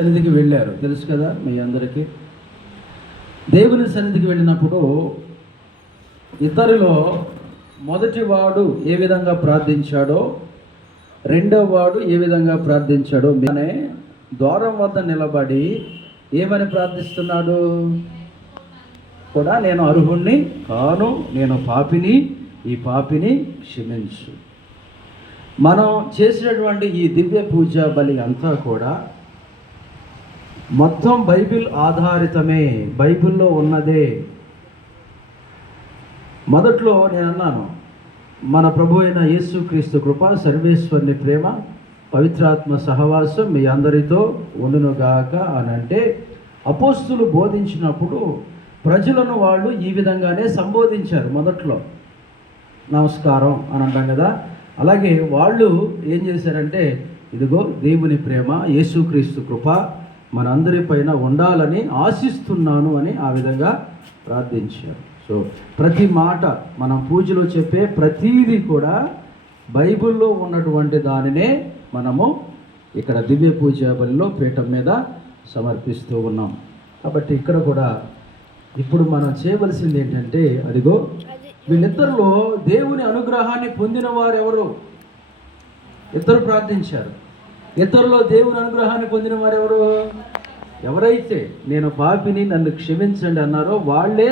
సన్నిధికి వెళ్ళారు, తెలుసు కదా మీ అందరికీ. దేవుని సన్నిధికి వెళ్ళినప్పుడు ఇతరులో మొదటి వాడు ఏ విధంగా ప్రార్థించాడో, రెండవ వాడు ఏ విధంగా ప్రార్థించాడో, మీనే ద్వారం వద్ద నిలబడి ఏమని ప్రార్థిస్తున్నాడు కూడా, నేను అర్హుణ్ణి కాను, నేను పాపిని, ఈ పాపిని క్షమించు. మనం చేసినటువంటి ఈ దివ్య పూజ బలి అంతా కూడా మొత్తం బైబిల్ ఆధారితమే, బైబిల్లో ఉన్నదే. మొదట్లో నేను అన్నాను, మన ప్రభు అయిన యేసుక్రీస్తు కృప, సర్వేశ్వరుని ప్రేమ, పవిత్రాత్మ సహవాసం మీ అందరితో ఉండునుగాక అని అంటే, అపోస్తులు బోధించినప్పుడు ప్రజలను వాళ్ళు ఈ విధంగానే సంబోధించారు. మొదట్లో నమస్కారం అని అంటాం కదా, అలాగే వాళ్ళు ఏం చేశారంటే, ఇదిగో దేవుని ప్రేమ, యేసుక్రీస్తు కృప మనందరిపైన ఉండాలని ఆశిస్తున్నాను అని ఆ విధంగా ప్రార్థించారు. సో ప్రతి మాట మనం పూజలో చెప్పే ప్రతీది కూడా బైబిల్లో ఉన్నటువంటి దానినే మనము ఇక్కడ దివ్య పూజ బలిలో పీఠం మీద సమర్పిస్తూ ఉన్నాం. కాబట్టి ఇక్కడ కూడా ఇప్పుడు మనం చేయవలసింది ఏంటంటే, అదిగో వీళ్ళిద్దరిలో దేవుని అనుగ్రహాన్ని పొందిన వారు ఎవరు? ఇద్దరు ప్రార్థించారు. ఇద్దరిలో దేవుని అనుగ్రహాన్ని పొందిన వారు ఎవరు? ఎవరైతే నేను పాపిని, నన్ను క్షమించండి అన్నారో వాళ్ళే